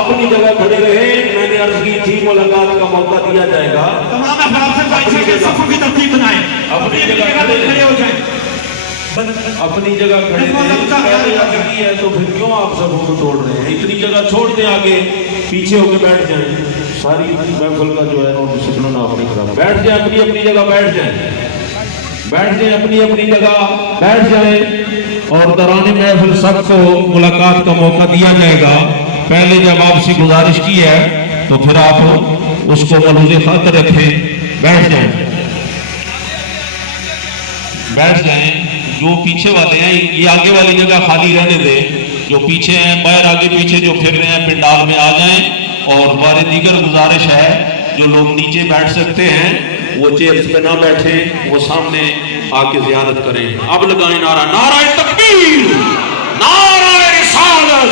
अपनी जगह खड़े रहे। मैंने अर्ज की थी मुलाकात का मौका दिया जाएगा। तमाम अहबाब से ख्वाहिश है सफों की तरतीब बनाएं, अपनी जगह खड़े हो जाएं। अपनी जगह खड़े है तो फिर क्यों आप सबों को तोड़ रहे हैं? इतनी जगह छोड़ दें, आगे पीछे होकर बैठ जाएं। सारी महफिल का जो है डिसिप्लिन आपने खराब। बैठ जाए अपनी अपनी जगह, बैठ जाए, बैठ जाए अपनी अपनी जगह, बैठ जाए। और दौरान महफिल सबको मुलाकात का मौका दिया जाएगा। पहले जब आपसे गुजारिश की है तो फिर आप उसको मलूज़े खातिर रखें। बैठ जाएं, बैठ जाएं। जो पीछे वाले हैं ये आगे वाली जगह खाली रहने दें। जो पीछे हैं बाहर आगे पीछे जो फिर रहे हैं पंडाल में आ जाएं। और बारे दीगर गुजारिश है जो लोग नीचे बैठ सकते हैं वो चेयर्स पे ना बैठे, वो सामने आके ज़ियारत करें। अब लगाएं नारा, नाराए तकबीर, नाराए रिसालत,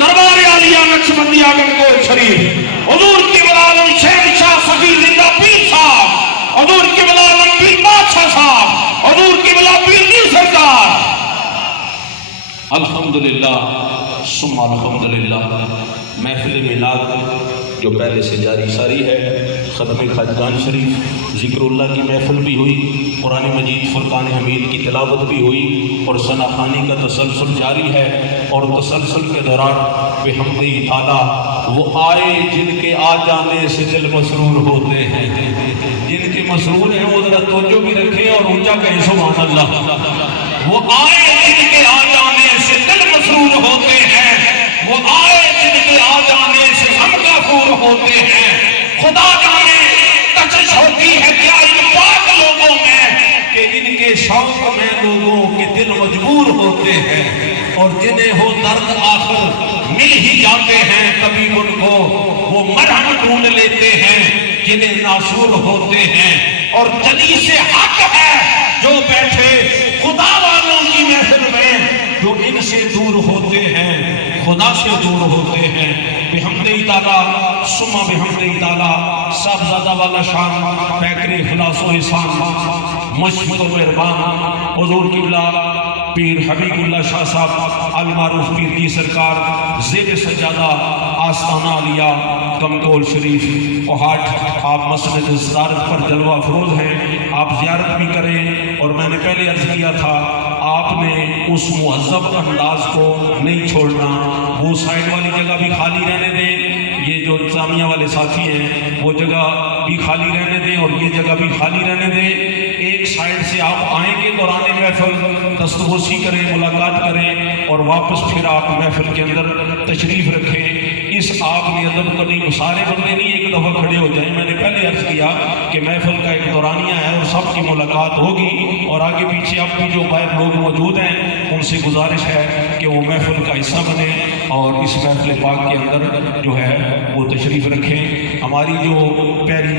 दरबार आलिया नक्शबंदिया गंगोह शरीफ, हुजूर क़िबला आलम शहंशाह सफी जिंदा पीर साहब, हुजूर क़िबला आलम पीर बादशाह साहब, हुजूर क़िबला पीर मीर सरकार। अल्हम्दुलिल्लाह सुम्मा अल्हम्दुलिल्लाह। महफिल मिलाद जो पहले से जारी सारी है, ख़त्म खाजगान शरीफ, ज़िक्रुल्लाह की महफिल भी हुई, कुरान मजीद फुरकान हमीद की तिलावत भी हुई और सनाखानी का तसलसल जारी है। और तसलसल के दौरान बेहम्दी ताला वो आए जिनके आ जाने से दिल मसरूर होते हैं। जिनके मसरूर हैं वो ज़रा तवज्जो भी रखें और ऊंचा कहें सुभान अल्लाह। वो आए जिनके आ जाने से दिल मसरूर होते हैं, वो आए जिनके आ जाने से हम गफूर होते हैं। खुदा जाने कशिश होती है क्या इन पाक लोगों में कि इनके शौक में लोगों के दिल मजबूर होते हैं। और जिन्हें हो दर्द आखिर मिल ही जाते हैं, कभी उनको वो मरहम ढूंढ लेते हैं जिन्हें नासूर होते हैं। और जली से हक है जो बैठे खुदा वालों की महफिल में, जो इनसे दूर होते हैं खुदा से दूर होते हैं। बेहम्दे ताला सुम्मा बेहम्दे ताला साहबजादा वाला शान पैकरे खलासो एहसान मशहूर मेहरबान हुजूर क़िबला पीर हबीबुल्लाह शाह साहब अल मारूफ पीर की सरकार ज़ेब सज्जादा आस्ताना आलिया कमकोल शरीफ कोहाट। आप मस्जिद ज़ियारत पर जलवा फरोज हैं, आप ज़ियारत भी करें। और मैंने पहले अर्ज़ किया था आपने उस मुहज़्ज़ब अंदाज को नहीं छोड़ना। वो साइड वाली जगह भी खाली रहने दें, ये जो इंतज़ामिया वाले साथी हैं वो जगह भी खाली रहने दें और ये जगह भी खाली रहने दें। एक साइड से आप आएंगे दौरान महफिल दस्तगोशी करें, मुलाकात करें और वापस फिर आप महफिल के अंदर तशरीफ़ रखें। इस आपने अदब को नहीं, सारे बंदे नहीं एक दफ़ा खड़े हो जाएं। मैंने पहले अर्ज़ किया कि महफिल का एक दौरानिया है और सबकी मुलाकात होगी। और आगे पीछे अब भी जो बाहर लोग मौजूद हैं उनसे गुजारिश है कि वो महफिल का हिस्सा बने और इस महफिल पाक के अंदर जो है वो तशरीफ़ रखें। हमारी जो प्यारी